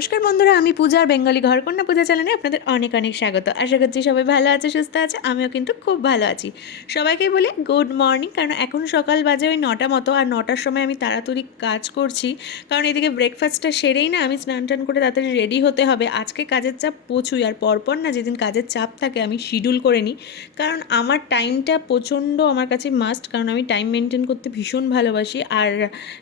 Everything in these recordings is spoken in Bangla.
নমস্কার বন্ধুরা, আমি পূজার বেঙ্গলি ঘরকন্যা পূজা চ্যানেলে আপনাদের অনেক অনেক স্বাগত। আশা করছি সবাই ভালো আছে, সুস্থ আছে, আমিও কিন্তু খুব ভালো আছি। সবাইকে বলি গুড মর্নিং কারণ এখন সকাল বাজে ওই নটা মতো আর নটার সময় আমি তাড়াতাড়ি কাজ করছি। কারণ এদিকে ব্রেকফাস্টটা সেরেই না, আমি স্নান টান করে তাড়াতাড়ি রেডি হতে হবে। আজকে কাজের চাপ প্রচুর, আর পরপর না যেদিন কাজের চাপ থাকে আমি শিডিউল করে নিই। কারণ আমার টাইমটা প্রচণ্ড আমার কাছে মাস্ট কারণ আমি টাইম মেনটেন করতে ভীষণ ভালোবাসি। আর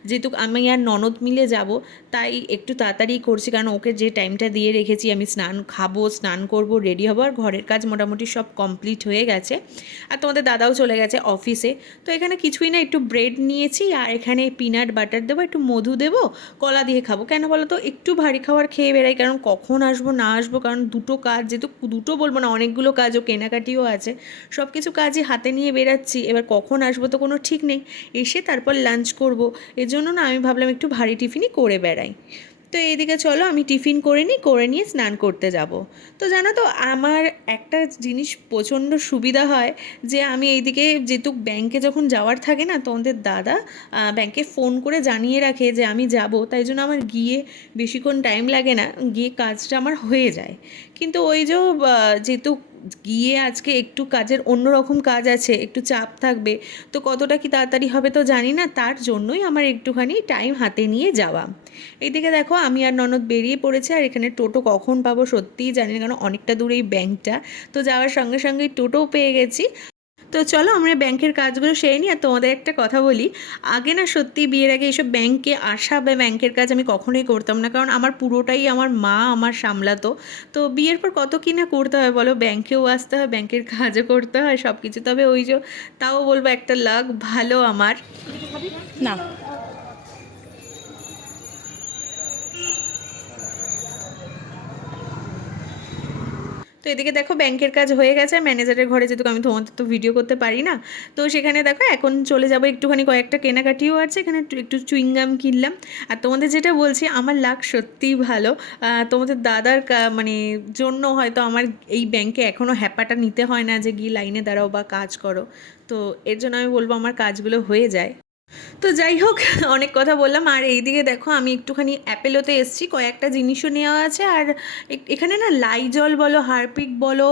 যেহেতু আমি আর ননদ মিলে যাব, তাই একটু তাড়াতাড়ি করছি। কারণ ওকে যে টাইমটা দিয়ে রেখেছি, আমি স্নান খাব, স্নান করব রেডি হব, আর ঘরের কাজ মোটামুটি সব কমপ্লিট হয়ে গেছে। আর তোমাদের দাদাও চলে গেছে অফিসে তো এখানে কিছুই না, একটু ব্রেড নিয়েছি, আর এখানে পিনাট বাটার দেবো, একটু মধু দেবো, কলা দিয়ে খাব। কেন বলো তো একটু ভারী খাবার খেয়ে বেড়াই, কারণ কখন আসব, না আসব, কারণ দুটো কাজ, যেহেতু দুটো বলব না, অনেকগুলো কাজও কেনাকাটিও আছে। সব কিছু কাজই হাতে নিয়ে বেরাচ্ছি এবার কখন আসব তো কোনো ঠিক নেই। এসে তারপর লাঞ্চ করব। এজন্য না, আমি ভাবলাম একটু ভারী টিফিনই করে বেড়াই। তো এইদিকে চলো, আমি টিফিন করে নিই, করে নিয়ে স্নান করতে যাব। তো জানো তো, আমার একটা জিনিস প্রচণ্ড সুবিধা হয় যে আমি এইদিকে যেহেতু ব্যাংকে যখন যাওয়ার থাকে না তোমাদের দাদা ব্যাংকে ফোন করে জানিয়ে রাখে যে আমি যাব, তাই জন্য আমার গিয়ে বেশিক্ষণ টাইম লাগে না, গিয়ে কাজটা আমার হয়ে যায়। কিন্তু ওই যে যেহেতু গিয়ে আজকে একটু কাজের অন্যরকম কাজ আছে, একটু চাপ থাকবে, তো কতটা কি তাড়াতাড়ি হবে তো জানি না, তার জন্যই আমার একটুখানি টাইম হাতে নিয়ে যাওয়া। এইদিকে দেখো, আমি আর ননদ বেরিয়ে পড়েছে, আর এখানে টোটো কখন পাবো সত্যিই জানি না কেন অনেকটা দূরে এই ব্যাংকটা তো যাওয়ার সঙ্গে সঙ্গে টোটোও পেয়ে গেছি। তো চলো আমরা ব্যাংকের কাজগুলো সেই নিয়ে আর তোমাদের একটা কথা বলি, আগে না সত্যি বিয়ের আগে এইসব ব্যাংকে আসা বা ব্যাংকের কাজ আমি কখনোই করতাম না। কারণ আমার পুরোটাই আমার মা আমার সামলাতো। তো বিয়ের পর কত কি না করতে হয় বলো? ব্যাংকেও আসতে হয়, ব্যাংকের কাজও করতে হয় সব কিছু তবে ওই যে তাও বলব একটা লাগ ভালো আমার। না। এদিকে দেখো ব্যাংকের কাজ হয়ে গেছে ম্যানেজারের ঘরে যেহেতু আমি তোমাদের তো ভিডিও করতে পারি না, তো সেখানে দেখো এখন চলে যাব, একটুখানি কয়েকটা কেনাকাটিও আছে, এখানে একটু- চুইংগাম কিনলাম। আর তোমাদের যেটা বলছি, আমার লাক সত্যিই ভালো। তোমাদের দাদার মানে জন্য হয়তো আমার এই ব্যাংকে এখনও হ্যাপাটা নিতে হয় না যে গিয়ে লাইনে দাঁড়াও বা কাজ করো। তো এর জন্য আমি বলব আমার কাজগুলো হয়ে যায়। তো যাই হোক, অনেক কথা বললাম। আর এইদিকে দেখো, আমি একটুখানি অ্যাপেলোতে এসেছি। কয়েকটা জিনিসও নেওয়া আছে। আর এখানে না লাইজল বলো, হারপিক বলো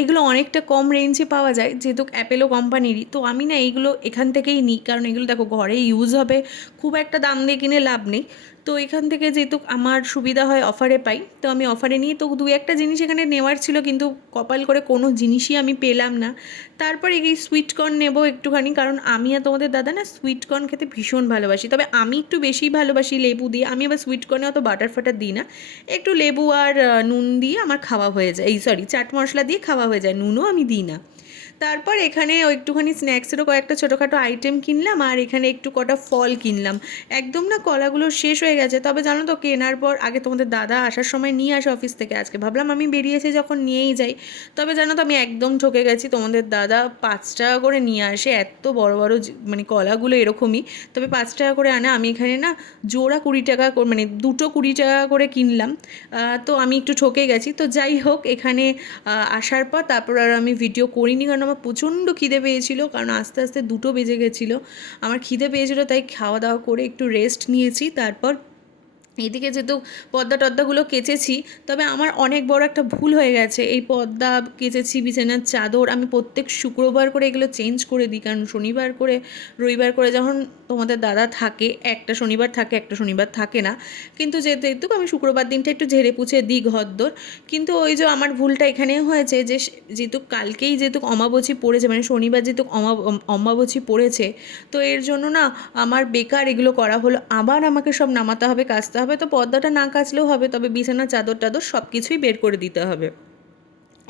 এগুলো অনেকটা কম রেঞ্জে পাওয়া যায়, যেহেতু অ্যাপেলো কোম্পানিরই। তো আমি না এইগুলো এখান থেকেই নিই। কারণ এগুলো দেখো ঘরে ইউজ হবে। খুব একটা দাম দিয়ে কিনে লাভ নেই। তো এখান থেকে যেহেতু আমার সুবিধা হয় অফারে পাই, তো আমি অফারে নিয়ে, তো দু একটা জিনিস এখানে নেওয়ার ছিল, কিন্তু কপাল করে কোনো জিনিসই আমি পেলাম না। তারপর এই সুইটকর্ন নেব একটুখানি, কারণ আমি আর তোমাদের দাদা না সুইটকর্ন খেতে ভীষণ ভালোবাসি। তবে আমি একটু বেশি ভালোবাসি লেবু দিয়ে, আমি আবার সুইটকর্নে অত বাটার ফাটার দিই না। একটু লেবু আর নুন দিয়ে আমার খাওয়া হয়ে যায়, এই সরি চাট মশলা দিয়ে খাওয়া হয়ে যায়, নুনও আমি দিই না। তারপর এখানে একটুখানি স্ন্যাক্সেরও কয়েকটা ছোটোখাটো আইটেম কিনলাম, আর এখানে একটু কটা ফল কিনলাম। একদম না কলাগুলো শেষ হয়ে গেছে। তবে জানো তো কেনার পর আগে তোমাদের দাদা আসার সময় নিয়ে আসে অফিস থেকে আজকে। ভাবলাম আমি বেরিয়েছি যখন নিয়েই যাই, তবে জানো তো আমি একদম ঠকে গেছি। তোমাদের দাদা পাঁচ টাকা করে নিয়ে আসে, এত বড় বড় মানে কলাগুলো এরকমই। তবে পাঁচ টাকা করে আনা। আমি এখানে না জোড়া কুড়ি টাকা মানে দুটো কুড়ি টাকা করে কিনলাম। তো আমি একটু ঠকে গেছি। তো যাই হোক, এখানে আসার পর তারপর আর আমি ভিডিও করিনি কারণ আমার প্রচণ্ড খিদে পেয়েছিল, কারণ আস্তে আস্তে দুটো বেজে গেছিল। আমার খিদে পেয়েছিল, তাই খাওয়া দাওয়া করে একটু রেস্ট নিয়েছি, তারপর এদিকে যেহেতু পর্দা টর্দাগুলো কেচেছি, তবে আমার অনেক বড় একটা ভুল হয়ে গেছে। এই পর্দা কেচেছি, বিছানার চাদর আমি প্রত্যেক শুক্রবার করে এগুলো চেঞ্জ করে দিই। কারণ শনিবার করে, রবিবার করে যখন তোমাদের দাদা থাকে, একটা শনিবার থাকে, একটা শনিবার থাকে না। কিন্তু যেহেতু আমি শুক্রবার দিনটা একটু ঝেড়ে পুছে দিই ঘরদোর। কিন্তু ওই যে আমার ভুলটা এখানেও হয়েছে যে, যেহেতু কালকেই যেহেতু অমাবচী পড়েছে মানে শনিবার যেহেতু অমা অমাবচী পড়েছে, তো এর জন্য না আমার বেকার এগুলো করা হলো। আবার আমাকে সব নামাতে হবে, কাচতে হবে তো পর্দাটা না কাচলেও হবে, তবে বিছানা চাদর টাদর সব কিছুই বের করে দিতে হবে।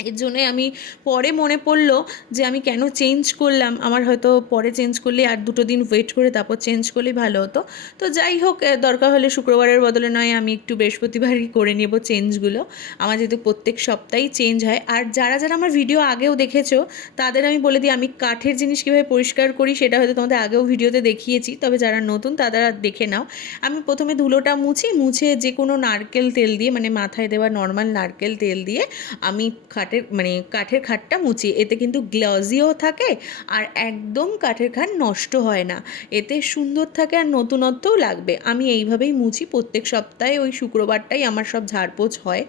এর জন্যে আমি পরে মনে পড়ল যে আমি কেন চেঞ্জ করলাম। আমার হয়তো পরে চেঞ্জ করলে আর দুটো দিন ওয়েট করে তারপর চেঞ্জ করলেই ভালো হতো। তো যাই হোক দরকার হলে শুক্রবারের বদলে নয়, আমি একটু বৃহস্পতিবারই করে নেব চেঞ্জগুলো আমার যেহেতু প্রত্যেক সপ্তাহেই চেঞ্জ হয়। আর যারা যারা আমার ভিডিও আগেও দেখেছ, তাদের আমি বলে দিই, আমি কাঠের জিনিস কীভাবে পরিষ্কার করি সেটা হয়তো তোমাদের আগেও ভিডিওতে দেখিয়েছি। তবে যারা নতুন তারা দেখে নাও। আমি প্রথমে ধুলোটা মুছি, মুছে যে কোনো নারকেল তেল দিয়ে মানে মাথায় দেওয়া নর্মাল নারকেল তেল দিয়ে, আমি কাঠের মানে কাঠের খাটটা মুচি এতে কিন্তু গ্লজিও থাকে আর একদম কাঠের খাট নষ্ট হয় না। এতে সুন্দর থাকে আর নতুনত্বও লাগবে। আমি এইভাবেই মুছি, প্রত্যেক সপ্তাহে ওই শুক্রবারটাই আমার সব ঝাড়পোছ হয়।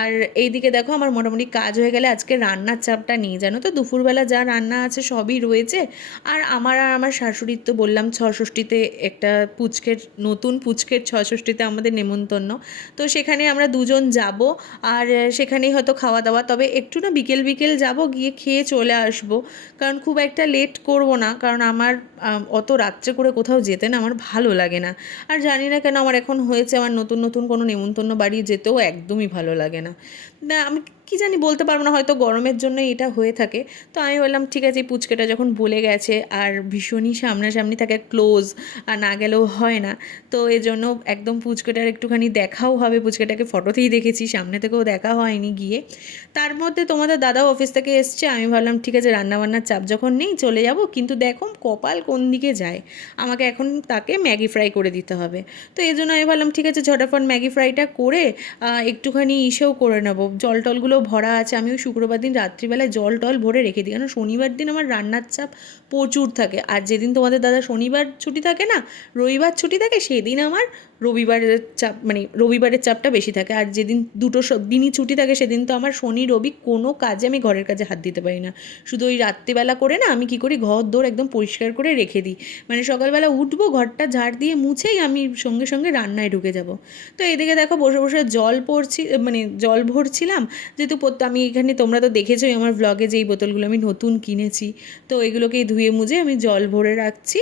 আর এইদিকে দেখো আমার মোটামুটি কাজ হয়ে গেলে আজকে রান্নার চাপটা নেই, জানো তো? দুপুরবেলা যা রান্না আছে সবই রয়েছে। আর আমার আর আমার শাশুড়ির তো বললাম ছষষ্ঠীতে একটা পুচকের, নতুন পুচকের ছষষ্ঠীতে আমাদের নেমন্তন্ন। তো সেখানে আমরা দুজন যাব, আর সেখানেই হয়তো খাওয়া দাওয়া। তবে একটু না বিকেল বিকেল যাব, গিয়ে খেয়ে চলে আসব। কারণ খুব একটা লেট করব না, কারণ আমার অত রাত্রে করে কোথাও যেতে না আমার ভালো লাগে না। আর জানি না কেন আমার এখন হয়েছে, আমার নতুন নতুন কোনো নেমন্তন্ন বাড়ি যেতেও একদমই ভালো লাগে না, আমি কি জানি বলতে পারব না, হয়তো গরমের জন্য এটা হয়ে থাকে। তো আমি বললাম, ঠিক আছে পুচকেটা যখন বলে গেছে আর ভীষণই সামনাসামনি থাকে ক্লোজ আর না গেলেও হয় না, তো এই জন্য একদম পুচকেটার একটুখানি দেখাও হবে। পুচকেটাকে ফটোতেই দেখেছি, সামনে থেকেও দেখা হয়নি গিয়ে। তার মধ্যে তোমাদের দাদাও অফিস থেকে এসছে, আমি ভাবলাম, ঠিক আছে, রান্নাবান্নার চাপ যখন নেই, চলে যাব, কিন্তু দেখো কপাল কোন দিকে যায়। আমাকে এখন তাকে ম্যাগি ফ্রাই করে দিতে হবে। তো এই জন্য আমি ভাবলাম, ঠিক আছে, ঝটাফট ম্যাগি ফ্রাইটা করে একটুখানি ইসেও করে নেব। জল টলগুলো ভরা আছে। আমি ওই শুক্রবার দিন রাত্রিবেলায় জল টল ভরে রেখে দিই। কারণ শনিবার দিন আমার রান্নার চাপ প্রচুর থাকে। আর যেদিন তোমাদের দাদা শনিবার ছুটি থাকে না, রবিবার ছুটি থাকে, সেদিন আমার রবিবারের চাপ মানে রবিবারের চাপটা বেশি থাকে। আর যেদিন দুটো দিনই ছুটি থাকে, সেদিন তো আমার শনি, রবি কোনো কাজে আমি ঘরের কাজে হাত দিতে পারি না। শুধু ওই রাত্রিবেলা করে না, আমি কি করি, ঘর দৌড় একদম পরিষ্কার করে রেখে দিই। মানে সকালবেলা উঠবো, ঘরটা ঝাড় দিয়ে মুছেই আমি সঙ্গে সঙ্গে রান্নায় ঢুকে যাব। তো এদিকে দেখো, বসে বসে জল পড়ছি মানে জল ভরছিলাম। যেহেতু আমি এখানে তোমরা তো দেখেছোই আমার ব্লগে যে এই বোতলগুলো আমি নতুন কিনেছি। তো এগুলোকেই ধুয়ে মুজে আমি জল ভরে রাখছি।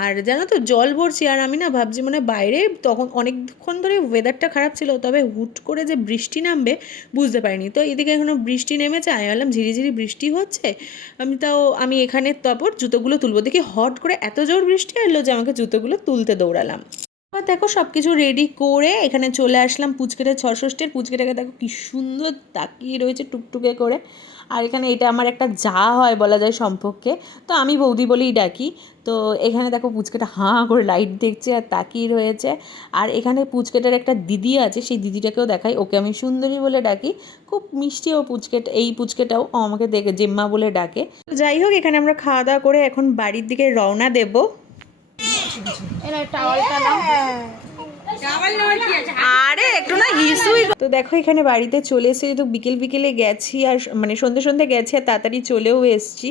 আর জানো তো, জল ভরছি আর আমি না ভাবছি মানে বাইরে তখন অনেকক্ষণ ধরে ওয়েদারটা খারাপ ছিল, তবে হুট করে যে বৃষ্টি নামবে বুঝতে পারিনি। তো এদিকে এখনও বৃষ্টি নেমেছে, আমি ভাবলাম ঝিরিঝিরি বৃষ্টি হচ্ছে, আমি তাও, আমি এখানে তারপর জুতোগুলো তুলবো। দেখি হট করে এত জোর বৃষ্টি এলো যে আমাকে জুতোগুলো তুলতে দৌড়ালাম। দেখো সব কিছু রেডি করে এখানে চলে আসলাম পুচকেটা ছষষ্ঠের। পুচকেটাকে দেখো কি সুন্দর তাকিয়ে রয়েছে টুকটুকে করে। আর এখানে এটা আমার একটা যা হয় বলা যায় সম্পর্কে। তো আমি বৌদি বলেই ডাকি। তো এখানে দেখো পুচকেটা হাঁ করে লাইট দেখছে আর তাকিয়ে রয়েছে। আর এখানে পুচকেটার একটা দিদি আছে, সেই দিদিটাকেও দেখাই। ওকে আমি সুন্দরী বলে ডাকি। খুব মিষ্টি ও পুচকেট, এই পুচকেটাও আমাকে দেখে, জেম্মা বলে ডাকে। যাই হোক, এখানে আমরা খাওয়া দাওয়া করে এখন বাড়ির দিকে রওনা দেবো। আরে, একটু তো দেখো, এখানে বাড়িতে চলে এসে যেহেতু বিকেল বিকেলে গেছি, আর মানে সন্ধে সন্ধে গেছি, আর তাড়াতাড়ি চলেও এসছি।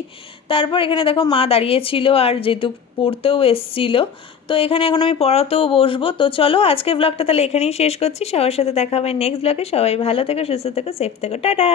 তারপর এখানে দেখো, মা দাঁড়িয়েছিল, আর যেহেতু পড়তেও এসছিল, তো এখানে এখন আমি পড়াতেও বসবো। তো চলো, আজকের ব্লগটা তাহলে এখানেই শেষ করছি। সবার সাথে দেখা হবে নেক্সট ব্লগে সবাই ভালো থেকো, সুস্থ থেকো সেফ থেকো। টাটা!